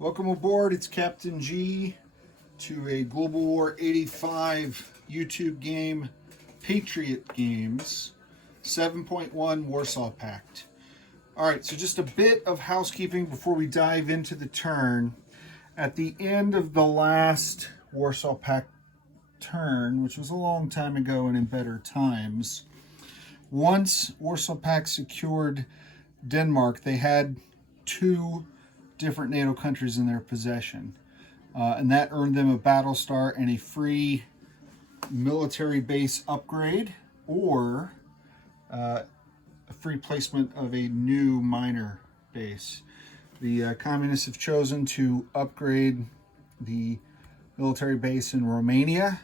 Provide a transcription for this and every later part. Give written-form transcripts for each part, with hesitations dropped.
Welcome aboard, it's Captain G to a Global War 85 YouTube game, Patriot Games, 7.1 Warsaw Pact. Alright, so just a bit of housekeeping before we dive into the turn. At the end of the last Warsaw Pact turn, which was a long time ago and in better times, once Warsaw Pact secured Denmark, they had two different NATO countries in their possession. And that earned them a battle star and a free military base upgrade, or a free placement of a new minor base. The communists have chosen to upgrade the military base in Romania,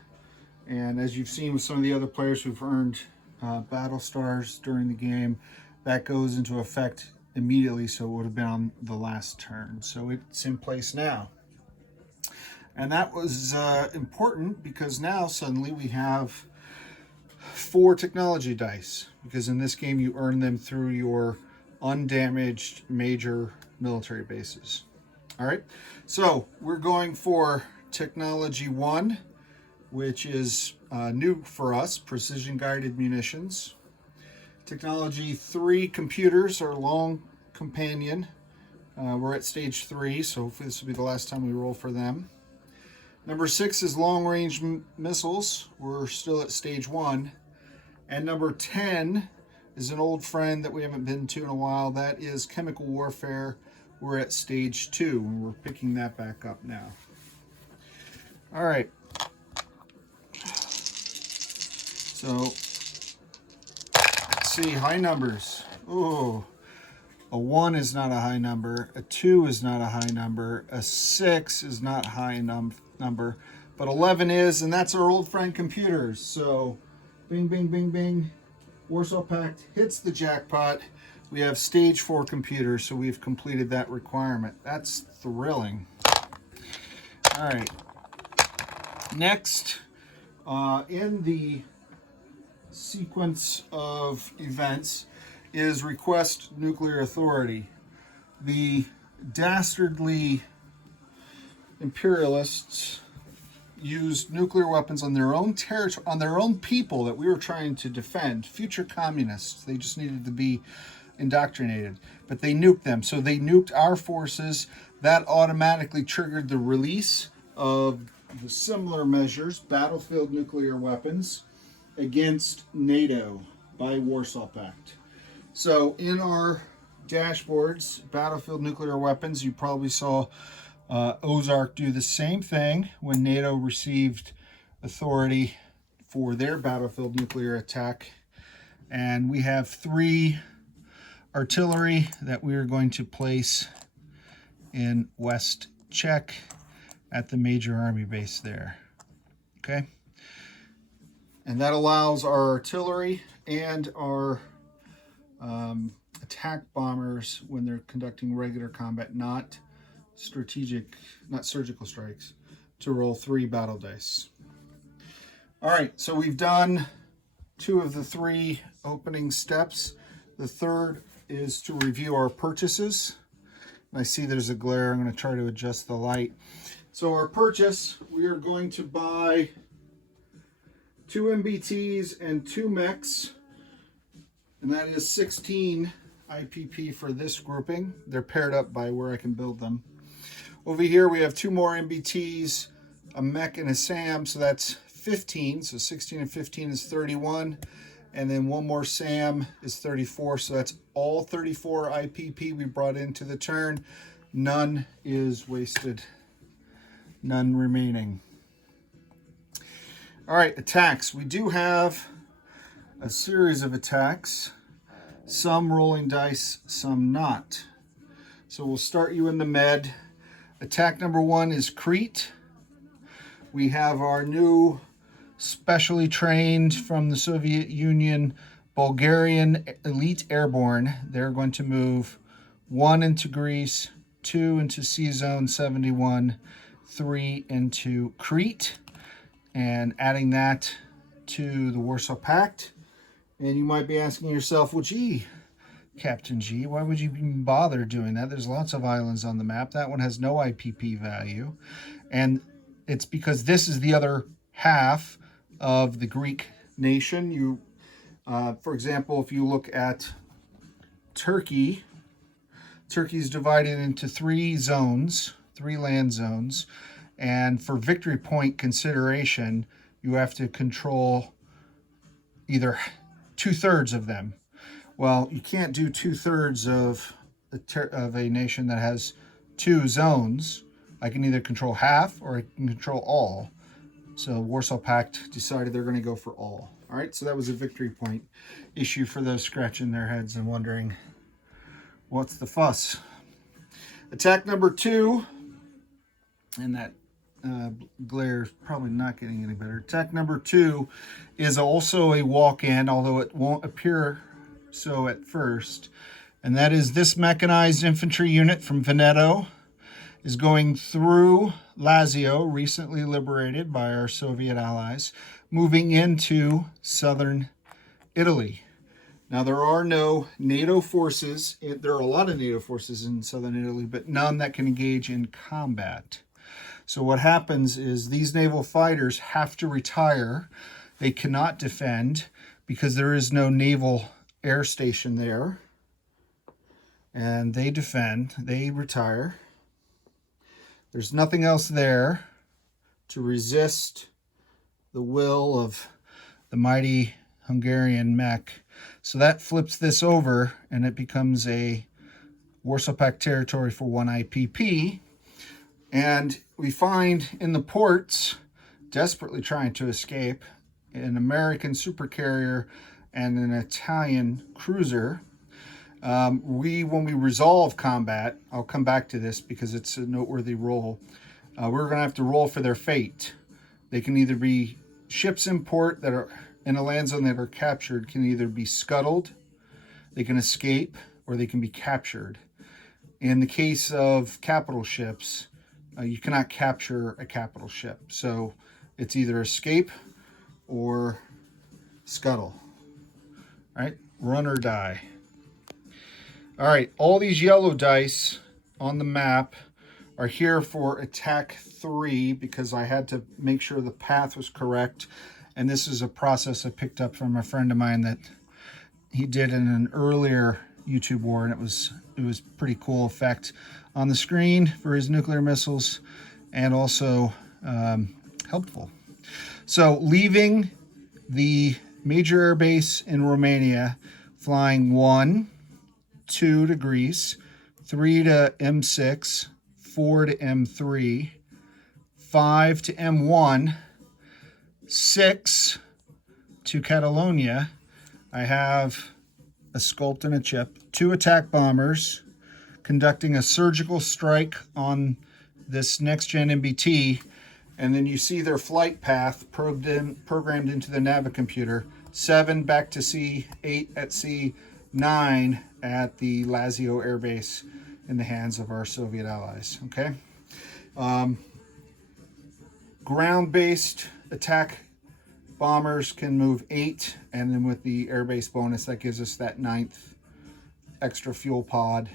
and as you've seen with some of the other players who've earned battle stars during the game, that goes into effect immediately, so it would have been on the last turn. So it's in place now. And that was important because now suddenly we have 4 technology dice, because in this game you earn them through your undamaged major military bases. All right, so we're going for technology 1, which is new for us, precision guided munitions. Technology 3, computers, our long companion. We're at stage 3, so hopefully this will be the last time we roll for them. Number 6 is long range missiles. We're still at stage 1. And number 10 is an old friend that we haven't been to in a while. That is chemical warfare. We're at stage 2, and we're picking that back up now. All right. So see, high numbers. Oh, a 1 is not a high number. A 2 is not a high number. A 6 is not a high number. But 11 is, and that's our old friend computers. So bing, bing, bing, bing. Warsaw Pact hits the jackpot. We have stage 4 computers, so we've completed that requirement. That's thrilling. All right. Next, in the sequence of events is request nuclear authority. The dastardly imperialists used nuclear weapons on their own territory, on their own people that we were trying to defend, future communists. They just needed to be indoctrinated, but they nuked them. So they nuked our forces. That automatically triggered the release of the similar measures, battlefield nuclear weapons, against NATO by Warsaw Pact. So in our dashboards, battlefield nuclear weapons, you probably saw Ozark do the same thing when NATO received authority for their battlefield nuclear attack. And we have 3 artillery that we are going to place in West Czech at the major army base there. Okay. And that allows our artillery and our attack bombers, when they're conducting regular combat, not surgical strikes, to roll 3 battle dice. All right, so we've done 2 of the 3 opening steps. The third is to review our purchases. And I see there's a glare. I'm going to try to adjust the light. So our purchase, we are going to buy 2 MBTs and 2 mechs, and that is 16 IPP for this grouping. They're paired up by where I can build them. Over here we have 2 more MBTs, a mech and a SAM, so that's 15. So 16 and 15 is 31, and then 1 more SAM is 34, so that's all 34 IPP we brought into the turn. None is wasted, none remaining. All right, attacks. We do have a series of attacks, some rolling dice, some not. So we'll start you in the med. Attack number 1 is Crete. We have our new specially trained from the Soviet Union Bulgarian elite airborne. They're going to move 1 into Greece, 2 into Sea Zone 71, 3 into Crete, and adding that to the Warsaw Pact. And you might be asking yourself, well, gee, Captain G. Why would you even bother doing that? There's lots of islands on the map. That one has no IPP value. And it's because this is the other half of the Greek nation. For example, if you look at Turkey, Turkey's divided into 3 zones, 3 land zones. And for victory point consideration, you have to control either 2/3 of them. Well, you can't do 2/3 of a nation that has 2 zones. I can either control half or I can control all. So Warsaw Pact decided they're going to go for all. All right, so that was a victory point issue for those scratching their heads and wondering, what's the fuss? Attack number 2, and that glare is probably not getting any better. Attack number 2 is also a walk-in, although it won't appear so at first. And that is this mechanized infantry unit from Veneto is going through Lazio, recently liberated by our Soviet allies, moving into southern Italy. Now, there are no NATO forces. There are a lot of NATO forces in southern Italy, but none that can engage in combat. So what happens is these naval fighters have to retire. They cannot defend because there is no naval air station there. And they defend, they retire. There's nothing else there to resist the will of the mighty Hungarian mech. So that flips this over and it becomes a Warsaw Pact territory for 1 IPP. And we find in the ports, desperately trying to escape, an American supercarrier and an Italian cruiser. When we resolve combat, I'll come back to this because it's a noteworthy roll. We're going to have to roll for their fate. They can either be ships in port that are in a land zone that are captured, can either be scuttled, they can escape, or they can be captured. In the case of capital ships, you cannot capture a capital ship. So it's either escape or scuttle. All right, run or die. All right, all these yellow dice on the map are here for attack 3 because I had to make sure the path was correct. And this is a process I picked up from a friend of mine that he did in an earlier YouTube war, and it was pretty cool effect on the screen for his nuclear missiles, and also helpful. So leaving the major air base in Romania, flying 1, 2 to Greece, 3 to M6, 4 to M3, 5 to M1, 6 to Catalonia. I have a sculpt and a chip, 2 attack bombers conducting a surgical strike on this next-gen MBT, and then you see their flight path programmed into the Navicomputer. 7 back to sea, 8 at sea, 9 at the Lazio Air Base in the hands of our Soviet allies. Okay, ground-based attack bombers can move 8, and then with the airbase bonus, that gives us that 9th extra fuel pod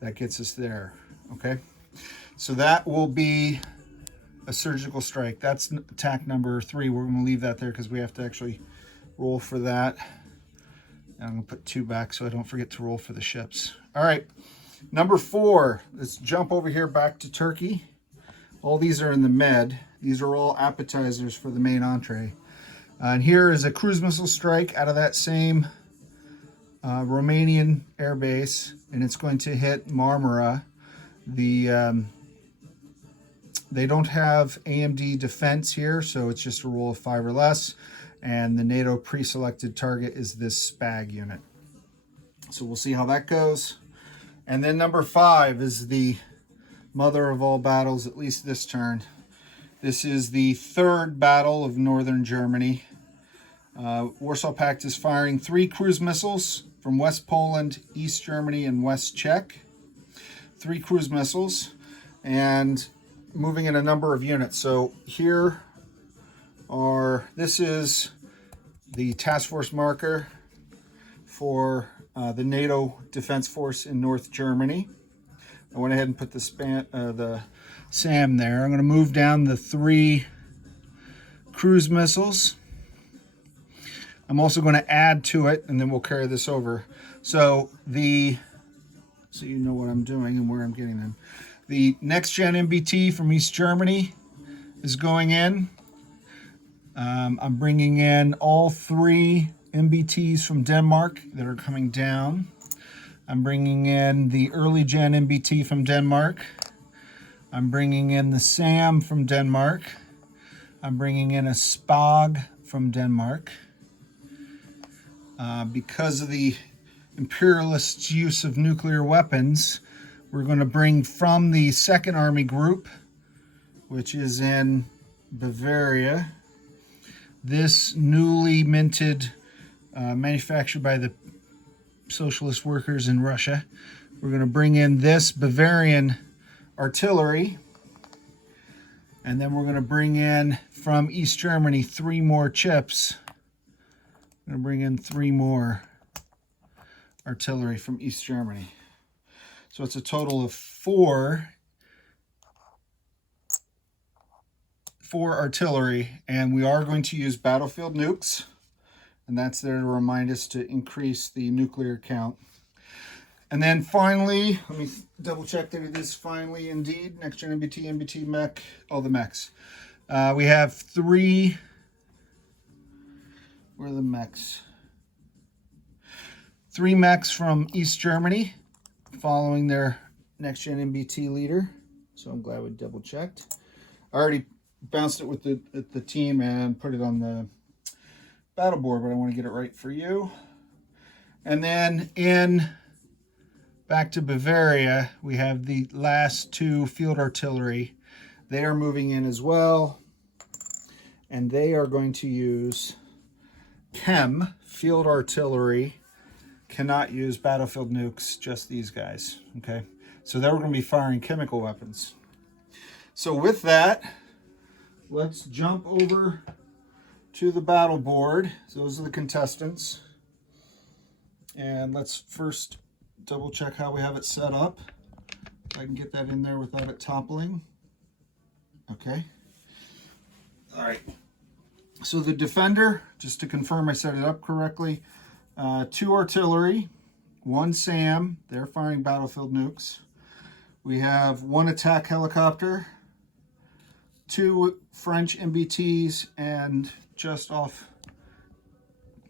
that gets us there. Okay, so that will be a surgical strike. That's attack number 3. We're going to leave that there because we have to actually roll for that. And I'm going to put 2 back so I don't forget to roll for the ships. All right, number 4. Let's jump over here back to Turkey. All these are in the med. These are all appetizers for the main entree. And here is a cruise missile strike out of that same Romanian air base, and it's going to hit Marmara. They don't have AMD defense here, so it's just a roll of 5 or less. And the NATO pre-selected target is this SPAG unit. So we'll see how that goes. And then number 5 is the mother of all battles, at least this turn. This is the 3rd battle of northern Germany. Warsaw Pact is firing 3 cruise missiles from West Poland, East Germany, and West Czech. 3 cruise missiles, and moving in a number of units. So here this is the task force marker for the NATO Defense Force in North Germany. I went ahead and put the SAM there. I'm going to move down the 3 cruise missiles. I'm also going to add to it, and then we'll carry this over. So you know what I'm doing and where I'm getting them. The next gen MBT from East Germany is going in. I'm bringing in all 3 MBTs from Denmark that are coming down. I'm bringing in the early gen MBT from Denmark. I'm bringing in the SAM from Denmark. I'm bringing in a SPOG from Denmark. Because of the imperialists' use of nuclear weapons, we're going to bring from the 2nd Army Group, which is in Bavaria, this newly minted, manufactured by the socialist workers in Russia. We're going to bring in this Bavarian artillery, and then we're going to bring in from East Germany 3 more chips. I'm going to bring in 3 more artillery from East Germany. So it's a total of 4 artillery, and we are going to use battlefield nukes, and that's there to remind us to increase the nuclear count. And then finally, let me double check that it is finally indeed next gen MBT, MBT mech, all the mechs. We have 3. Where are the mechs? 3 mechs from East Germany, following their next gen MBT leader. So I'm glad we double checked. I already bounced it with the team and put it on the battle board, but I want to get it right for you. And then back to Bavaria, we have the last 2 field artillery. They are moving in as well, and they are going to use chem, field artillery. Cannot use battlefield nukes, just these guys, okay? So they're going to be firing chemical weapons. So with that, let's jump over to the battle board. So those are the contestants. And let's first double check how we have it set up. If I can get that in there without it toppling. Okay. All right. So the defender, just to confirm I set it up correctly, 2 artillery, 1 SAM, they're firing battlefield nukes. We have 1 attack helicopter, 2 French MBTs, and just off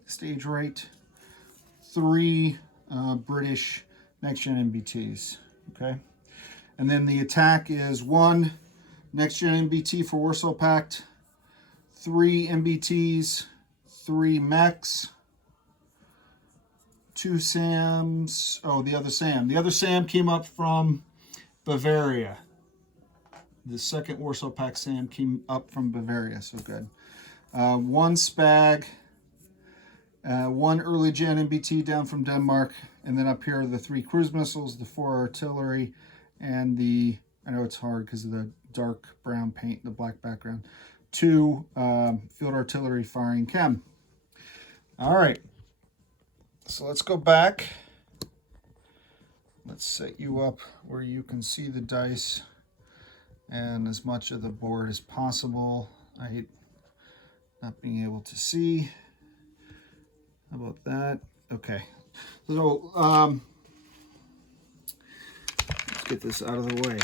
stage right, 3 British next-gen MBTs, okay? And then the attack is 1 next-gen MBT for Warsaw Pact, 3 MBTs, 3 mechs, 2 SAMs. Oh, the other SAM. The other SAM came up from Bavaria. The 2nd Warsaw Pact SAM came up from Bavaria, so good. 1 SPAG, 1 early gen MBT down from Denmark, and then up here are the 3 cruise missiles, the 4 artillery, and the, I know it's hard because of the dark brown paint, the black background, 2 field artillery firing chem. All right, so let's go back. Let's set you up where you can see the dice and as much of the board as possible. I hate not being able to see. How about that? Okay, so let's get this out of the way.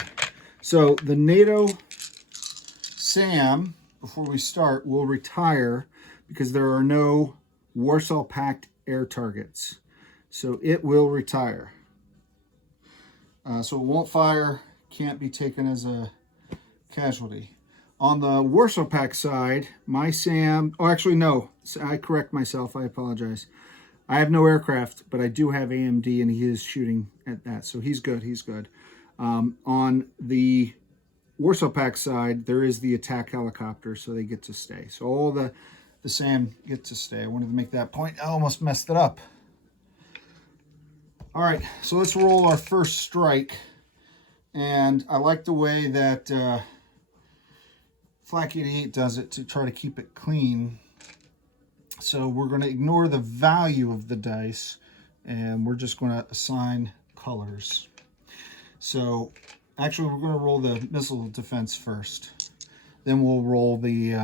So the NATO SAM, before we start, will retire because there are no Warsaw Pact air targets. So it will retire. So it won't fire, can't be taken as a casualty. On the Warsaw Pact side, my SAM, oh actually no, I correct myself, I apologize. I have no aircraft, but I do have AMD and he is shooting at that, so he's good, he's good. On the Warsaw Pact side, there is the attack helicopter, so they get to stay. So all the SAM get to stay. I wanted to make that point. I almost messed it up. All right, so let's roll our first strike. And I like the way that Flak 88 does it to try to keep it clean. So we're going to ignore the value of the dice and we're just going to assign colors. So actually we're going to roll the missile defense first. Then we'll roll the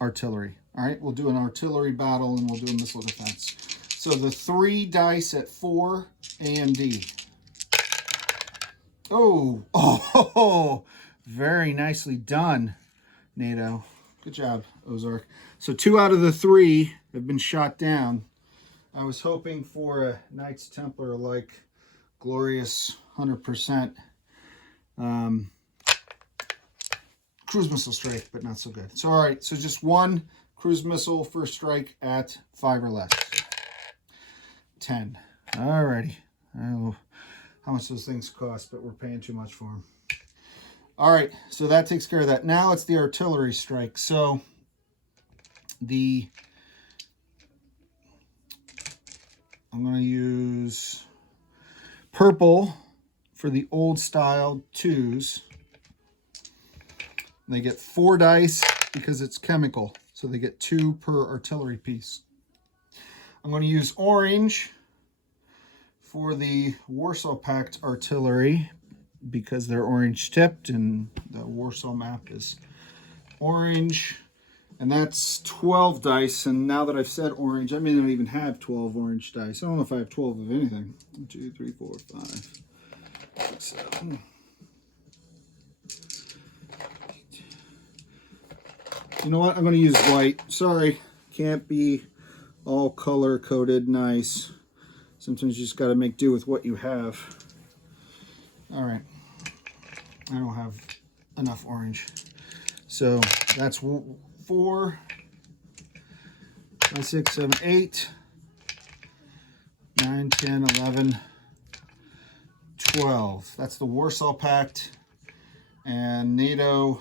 artillery. All right, we'll do an artillery battle and we'll do a missile defense. So the 3 dice at 4 AMD. Oh, very nicely done, NATO. Good job, Ozark. So 2 out of the 3 have been shot down. I was hoping for a Knights Templar like glorious 100% cruise missile strike, but not so good. So all right, so just 1 cruise missile first strike at 5 or less. 10. All righty. I don't know how much those things cost, but we're paying too much for them. All right, so that takes care of that. Now it's the artillery strike. So I'm going to use purple for the old style 2s. They get 4 dice because it's chemical, so they get 2 per artillery piece. I'm going to use orange for the Warsaw Pact artillery because they're orange tipped and the Warsaw map is orange. And that's 12 dice. And now that I've said orange, I may not even have 12 orange dice. I don't know if I have 12 of anything. 1, 2, 3, 4, 5, 6, 7. You know what? I'm going to use white. Sorry, can't be all color coded nice. Sometimes you just got to make do with what you have. All right. I don't have enough orange. So that's 4, 5, 6, 7, 8, 9, 10, 11, 12. That's the Warsaw Pact. And NATO,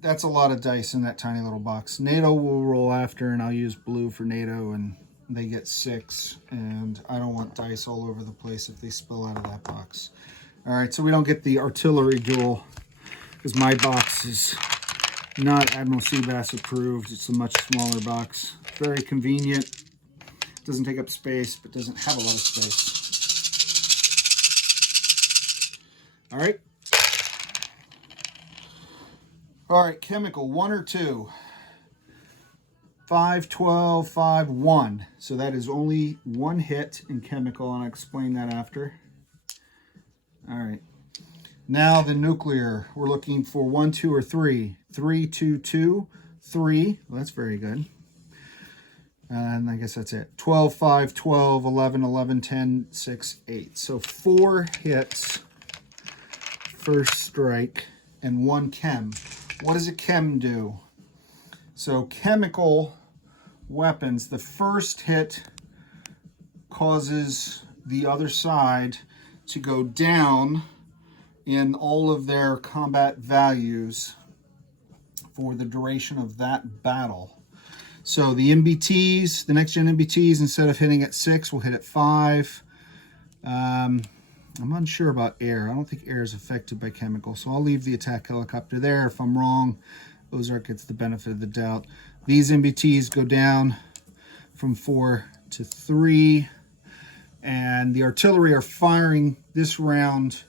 that's a lot of dice in that tiny little box. NATO will roll after, and I'll use blue for NATO, and they get 6. And I don't want dice all over the place if they spill out of that box. All right, so we don't get the artillery duel because my box is not Admiral Seabass approved. It's a much smaller box. Very convenient. Doesn't take up space, but doesn't have a lot of space. All right. All right, chemical 1 or 2. 5, 12, 5, 1. So that is only 1 hit in chemical, and I'll explain that after. All right. Now the nuclear. We're looking for 1, 2, or 3. 3, 2, 2, 3. Well, that's very good. And I guess that's it. 12, 5, 12, 11, 11, 10, 6, 8. So 4 hits, first strike, and 1 chem. What does a chem do? So chemical weapons, the first hit causes the other side to go down in all of their combat values for the duration of that battle. So the MBTs, the next gen MBTs, instead of hitting at 6, will hit at 5. I'm unsure about air. I don't think air is affected by chemical, so I'll leave the attack helicopter there. If I'm wrong, Ozark gets the benefit of the doubt. These MBTs go down from 4 to 3, and the artillery are firing this round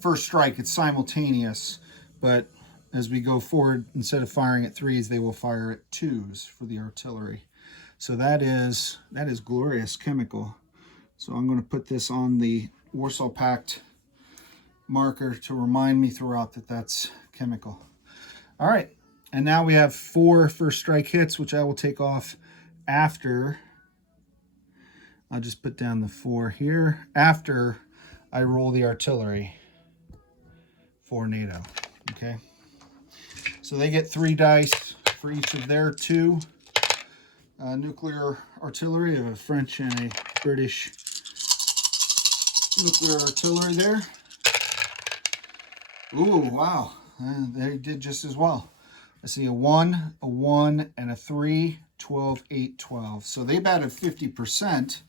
first strike. It's simultaneous, but as we go forward, instead of firing at 3s, they will fire at 2s for the artillery. So that is glorious chemical. So I'm going to put this on the Warsaw Pact marker to remind me throughout that that's chemical. All right, and now we have 4 first strike hits, which I will take off after. I'll just put down the 4 here after I roll the artillery for NATO. Okay, so they get 3 dice for each of their 2 nuclear artillery. I have a French and a British nuclear artillery there. Ooh, wow. They did just as well. I see a 1, and a 3, 12, 8, 12. So they batted 50%.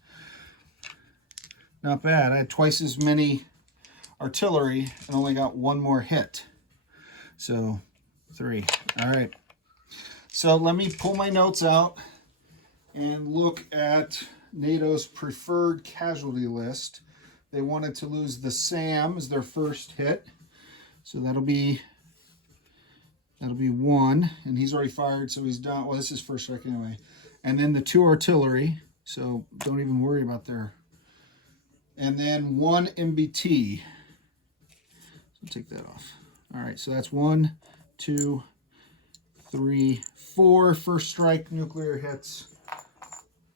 Not bad. I had twice as many artillery and only got 1 more hit. So 3. All right. So let me pull my notes out and look at NATO's preferred casualty list. They wanted to lose the SAM as their first hit. So that'll be 1, and he's already fired, so he's done. Well, this is first strike anyway. And then the 2 artillery, so don't even worry about their. And then 1 MBT. So take that off. All right, so that's 1, 2, 3, 4 first strike nuclear hits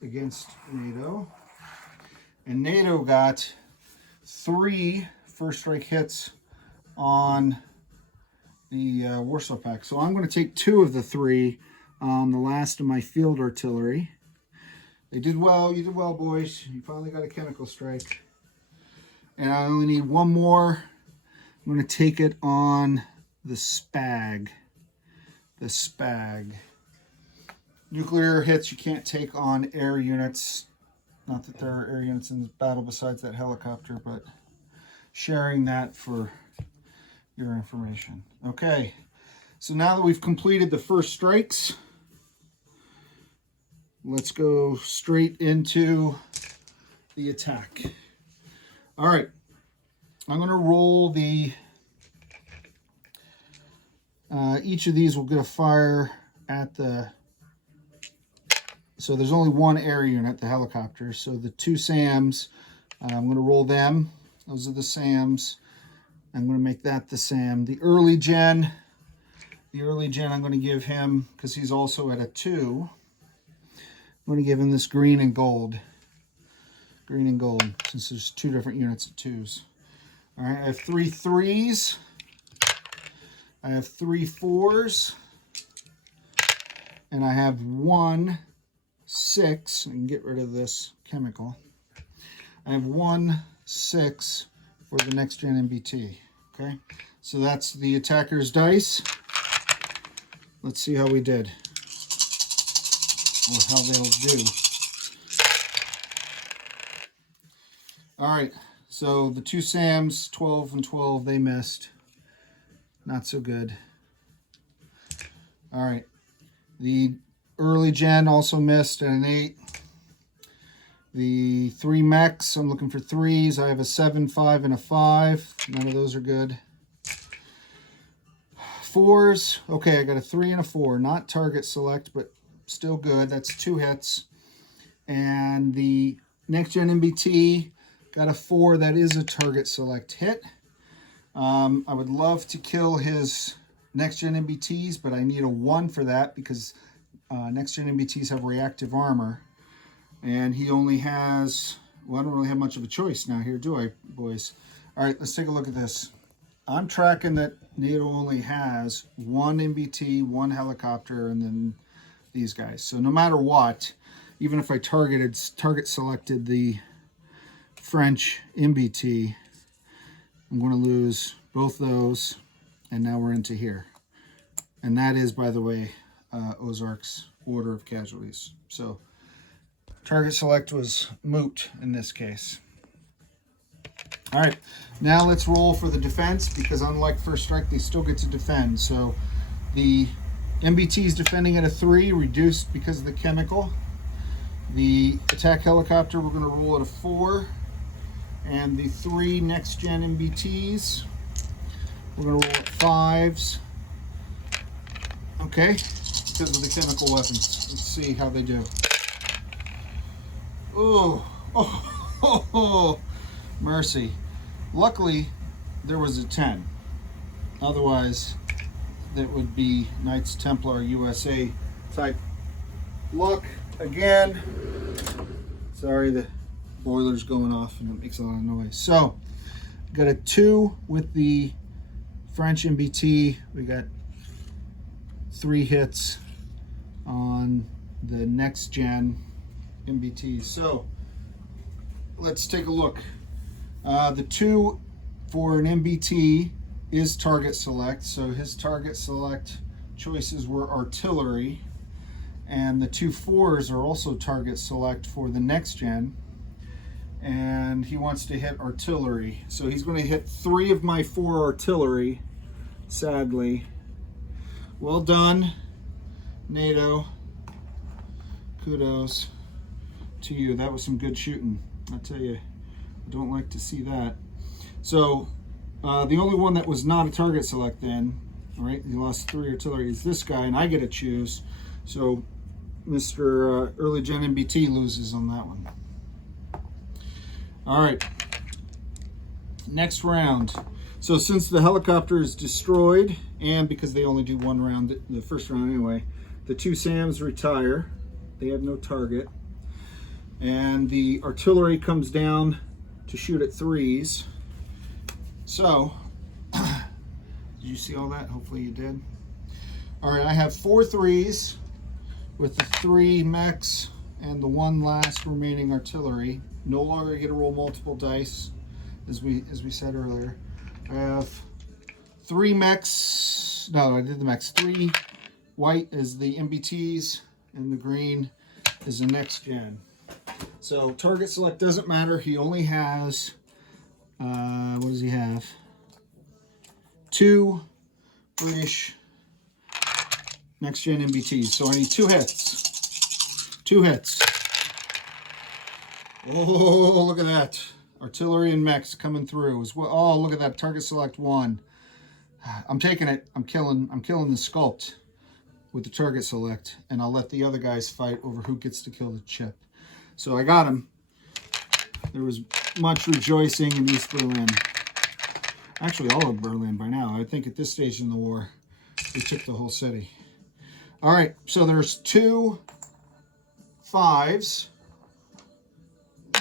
against NATO. And NATO got 3 first strike hits on the Warsaw Pact. So I'm going to take 2 of the 3 on the last of my field artillery. They did well. You did well, boys. You finally got a chemical strike. And I only need 1 more. I'm going to take it on the SPAG. The SPAG. Nuclear hits you can't take on air units. Not that there are air units in this battle besides that helicopter, but sharing that for your information. Okay, so now that we've completed the first strikes, let's go straight into the attack. All right, I'm going to roll the, each of these will get a fire at the, so there's only 1 air unit, the helicopter. So the 2 SAMs, I'm going to roll them. Those are the SAMs. I'm going to make that the SAM. The early gen I'm going to give him, because he's also at a 2, I'm going to give him this green and gold. Green and gold, since there's 2 different units of 2s. All right, I have 3 3s. I have 3 4s. And I have 1 6. I can get rid of this chemical. I have 1 6 for the next gen MBT. Okay, so that's the attacker's dice. Let's see how we did, or how they'll do. All right, so the 2 SAMs, 12 and 12, they missed. Not so good. All right, the early gen also missed at an 8. The 3 mechs, I'm looking for 3s. I have a 7, 5, and a 5. None of those are good. 4s, okay, I got a 3 and a 4. Not target select, but still good. That's 2 hits. And the next gen MBT got a 4. That is a target select hit. I would love to kill his next gen MBTs, but I need a 1 for that because next gen MBTs have reactive armor. And he only has, well, I don't really have much of a choice now here, do I, boys? All right, let's take a look at this. I'm tracking that NATO only has 1 MBT, 1 helicopter, and then these guys. So no matter what, even if I target selected the French MBT, I'm going to lose both those, and now we're into here. And that is, by the way, Ozark's order of casualties. So target select was moot in this case. All right, now let's roll for the defense, because unlike first strike, they still get to defend. So the MBT is defending at a 3, reduced because of the chemical. The attack helicopter, we're going to roll at a 4. And the 3 next gen MBTs, we're going to roll at 5s. Okay, because of the chemical weapons. Let's see how they do. Oh, mercy. Luckily, there was a 10. Otherwise, that would be Knights Templar USA type luck again. Sorry, the boiler's going off and it makes a lot of noise. So, got a 2 with the French MBT. We got 3 hits on the next gen MBT. So let's take a look. The 2 for an MBT is target select. So his target select choices were artillery. And the 2 4s are also target select for the next gen. And he wants to hit artillery. So he's going to hit 3 of my 4 artillery, sadly. Well done, NATO. Kudos to you. That was some good shooting. I tell you, I don't like to see that. So the only one that was not a target select then, all right, he lost 3 artillery, is this guy, and I get to choose. So Mr. Early Gen MBT loses on that one. All right, next round. So since the helicopter is destroyed, and because they only do 1 round, the first round anyway, the 2 SAMs retire. They have no target. And the artillery comes down to shoot at 3s. So, did you see all that? Hopefully you did. All right, I have 4 3s with the 3 mechs and the 1 last remaining artillery. No longer get to roll multiple dice, as we said earlier. I have 3 mechs. No, I did the mechs. 3 white is the MBTs, and the green is the next gen. So target select doesn't matter. He only has, what does he have? 2 British next gen MBTs. So I need 2 hits. 2 hits. Oh, look at that. Artillery and mechs coming through as well. Oh, look at that. Target select 1. I'm taking it. I'm killing the sculpt with the target select, and I'll let the other guys fight over who gets to kill the chip. So I got him. There was much rejoicing in East Berlin. Actually, all of Berlin by now. I think at this stage in the war, we took the whole city. All right, so there's 2 5s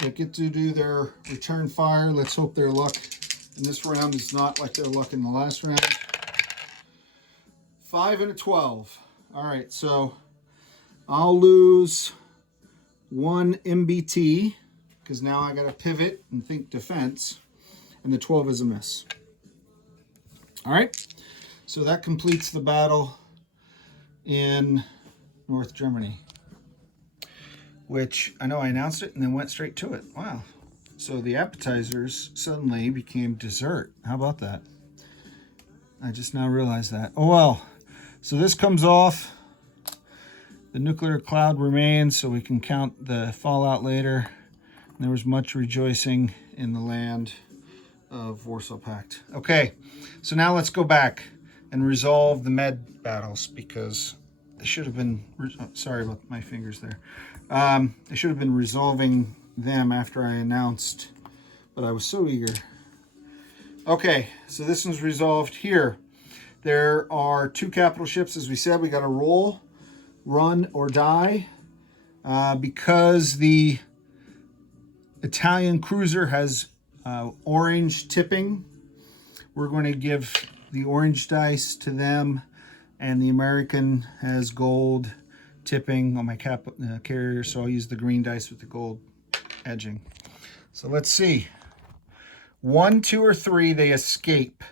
that get to do their return fire. Let's hope their luck in this round is not like their luck in the last round. 5 and a 12. All right, so I'll lose 1 MBT because now I got to pivot and think defense, and the 12 is a miss. All right, so that completes the battle in North Germany, which I know I announced it and then went straight to it. Wow. So the appetizers suddenly became dessert. How about that? I just now realized that. Oh, well. So this comes off. The nuclear cloud remains, so we can count the fallout later. And there was much rejoicing in the land of Warsaw Pact. Okay, so now let's go back and resolve the med battles, because I should have been, sorry about my fingers there. I should have been resolving them after I announced, but I was so eager. Okay, so this one's resolved here. There are 2 capital ships, as we said. We got to roll, run, or die. Because the Italian cruiser has orange tipping, we're going to give the orange dice to them, and the American has gold tipping on my carrier, so I'll use the green dice with the gold edging. So let's see. 1, 2, or 3, they escape.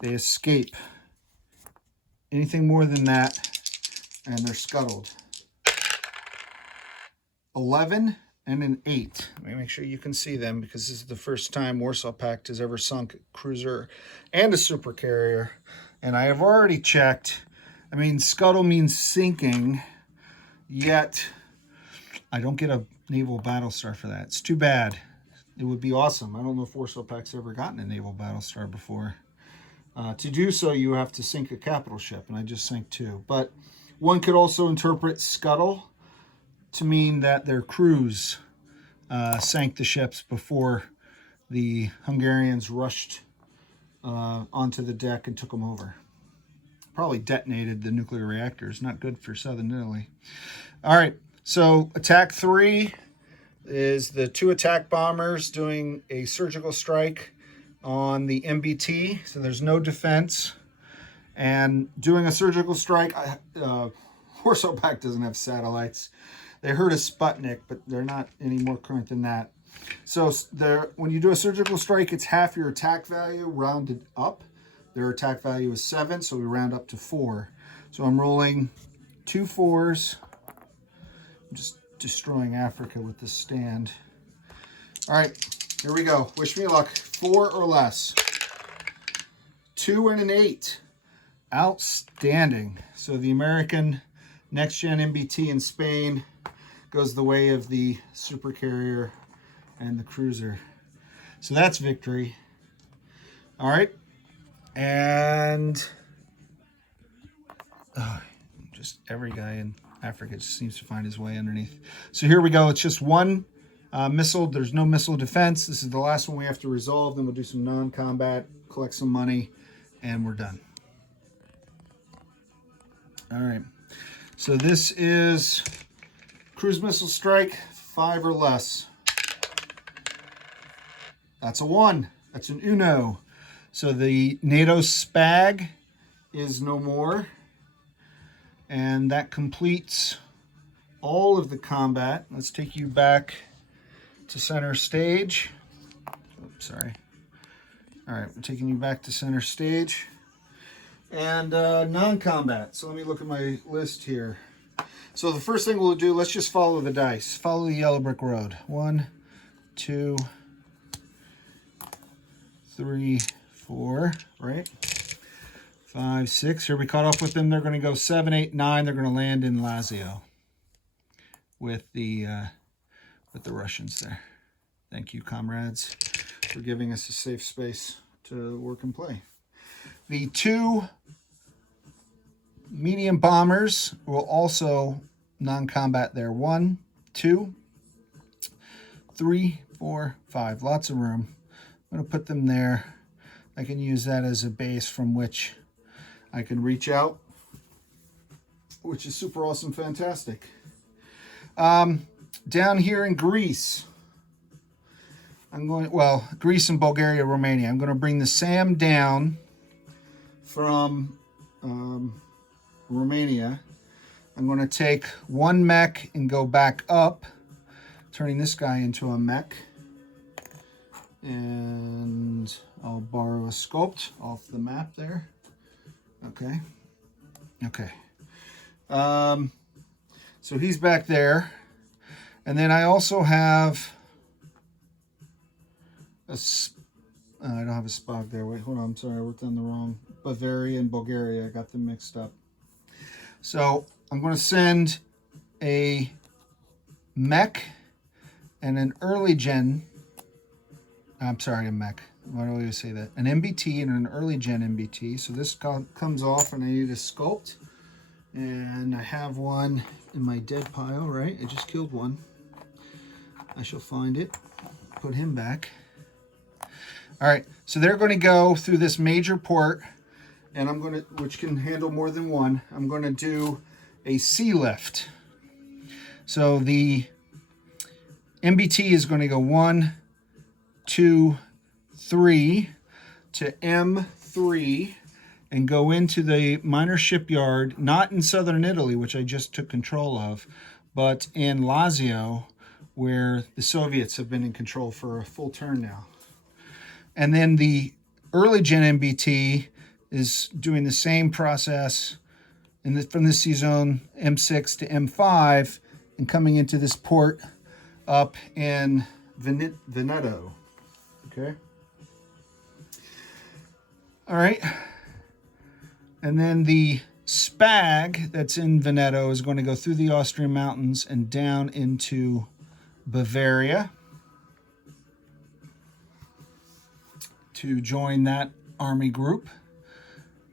They escape. Anything more than that, and they're scuttled. 11 and an 8. Let me make sure you can see them, because this is the first time Warsaw Pact has ever sunk a cruiser and a supercarrier. And I have already checked. I mean, scuttle means sinking, yet I don't get a naval battle star for that. It's too bad. It would be awesome. I don't know if Warsaw Pact's ever gotten a naval battle star before. To do so, you have to sink a capital ship, and I just sank 2. But one could also interpret scuttle to mean that their crews sank the ships before the Hungarians rushed onto the deck and took them over. Probably detonated the nuclear reactors. Not good for southern Italy. All right, so attack 3 is the 2 attack bombers doing a surgical strike on the MBT, so there's no defense. And doing a surgical strike, Warsaw Pact doesn't have satellites. They heard a Sputnik, but they're not any more current than that. So when you do a surgical strike, it's half your attack value rounded up. Their attack value is 7, so we round up to 4. So I'm rolling 2 4s. I'm just destroying Africa with this stand. All right, here we go. Wish me luck. 4 or less. 2 and an 8. Outstanding. So the American Next gen MBT in Spain goes the way of the supercarrier and the cruiser. So that's victory. All right. And just every guy in Africa just seems to find his way underneath. So here we go. It's just one missile. There's no missile defense. This is the last one we have to resolve. Then we'll do some non-combat, collect some money, and we're done. All right. So this is cruise missile strike, 5 or less. That's a 1. That's an uno. So the NATO SPAG is no more. And that completes all of the combat. Let's take you back to center stage. Oops, sorry. All right, we're taking you back to center stage. And non-combat. So let me look at my list here. So the first thing we'll do, let's just follow the dice. Follow the yellow brick road. 1, 2, 3, 4, right? 5, 6. Here we caught up with them. They're going to go 7, 8, 9. They're going to land in Lazio with the Russians there. Thank you, comrades, for giving us a safe space to work and play. The 2 medium bombers will also non-combat there. 1, 2, 3, 4, 5. Lots of room. I'm going to put them there. I can use that as a base from which I can reach out, which is super awesome, fantastic. Down here in Greece, Greece and Bulgaria, Romania. I'm going to bring the SAM down from Romania. I'm going to take 1 mech and go back up, turning this guy into a mech. And I'll borrow a sculpt off the map there. Okay. So he's back there. And then I also have I don't have a SPAG there. Wait, hold on. I'm sorry. I wrote down the wrong. Bavaria and Bulgaria. I got them mixed up. So I'm going to send a mech and an early gen. I'm sorry, a mech. Why do I always say that? An MBT and an early gen MBT. So this comes off and I need a sculpt. And I have one in my dead pile, right? I just killed one. I shall find it. Put him back. All right, so they're going to go through this major port, and I'm going to, which can handle more than one. I'm going to do a sea lift. So the MBT is going to go 1, 2, 3 to M3 and go into the minor shipyard, not in southern Italy, which I just took control of, but in Lazio, where the Soviets have been in control for a full turn now. And then the early gen MBT is doing the same process from this sea zone, M6 to M5, and coming into this port up in Veneto. Okay. All right. And then the SPAG that's in Veneto is going to go through the Austrian mountains and down into Bavaria to join that army group,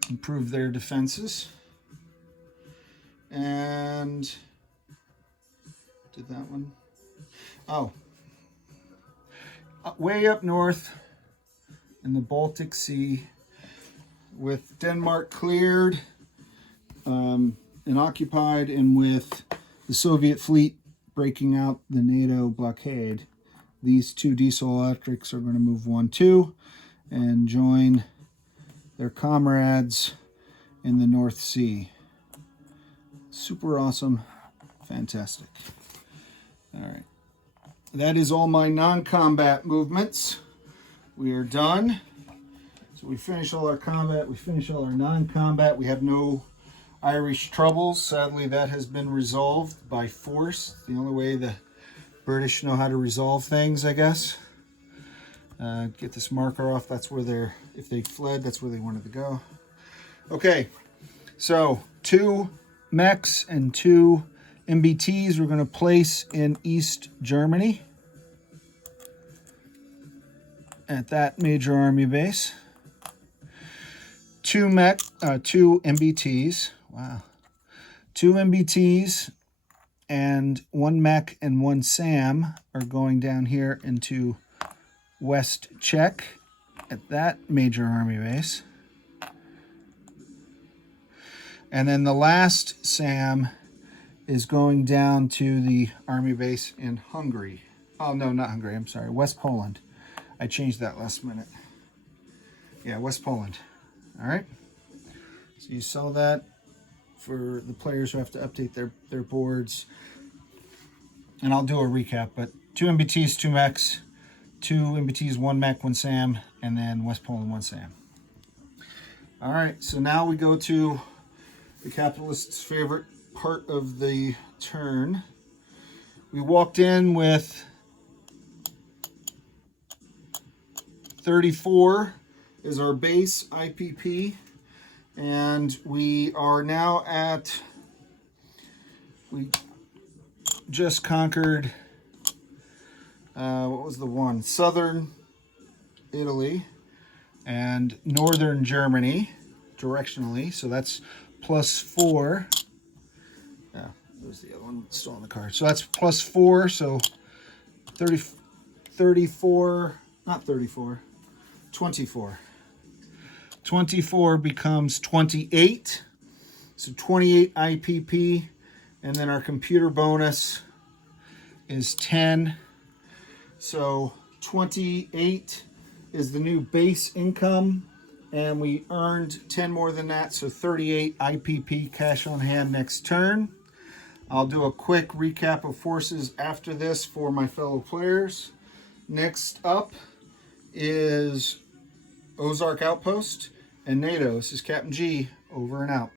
improve their defenses. And did that one? Oh, way up north in the Baltic Sea, with Denmark cleared and occupied, and with the Soviet fleet breaking out the NATO blockade, these 2 diesel electrics are going to move 1, 2 and join their comrades in the North Sea. Super awesome. Fantastic. All right. That is all my non-combat movements. We are done. So we finish all our combat. We finish all our non-combat. We have no Irish troubles. Sadly, that has been resolved by force. The only way the British know how to resolve things, I guess. Get this marker off. That's where if they fled, that's where they wanted to go. Okay, so 2 mechs and 2 MBTs we're going to place in East Germany at that major army base. 2 MBTs. Wow. 2 MBTs and 1 mech and 1 SAM are going down here into West Czech at that major army base. And then the last SAM is going down to the army base in Hungary. Oh, no, not Hungary. I'm sorry. West Poland. I changed that last minute. Yeah, West Poland. All right. So you saw that for the players who have to update their boards. And I'll do a recap, but 2 MBTs, 2 mechs, 2 MBTs, 1 mech, 1 SAM, and then West Poland, 1 SAM. All right, so now we go to the capitalist's favorite part of the turn. We walked in with 34 is our base IPP, and we are now at, we just conquered, what was the one? Southern Italy and Northern Germany directionally, so that's +4. Yeah, there's the other one still on the card. So that's +4, so 34, not 34, 24. 24 becomes 28, so 28 IPP, and then our computer bonus is 10. So 28 is the new base income, and we earned 10 more than that, so 38 IPP cash on hand next turn. I'll do a quick recap of forces after this for my fellow players. Next up is Ozark Outpost and NATO. This is Captain G, over and out.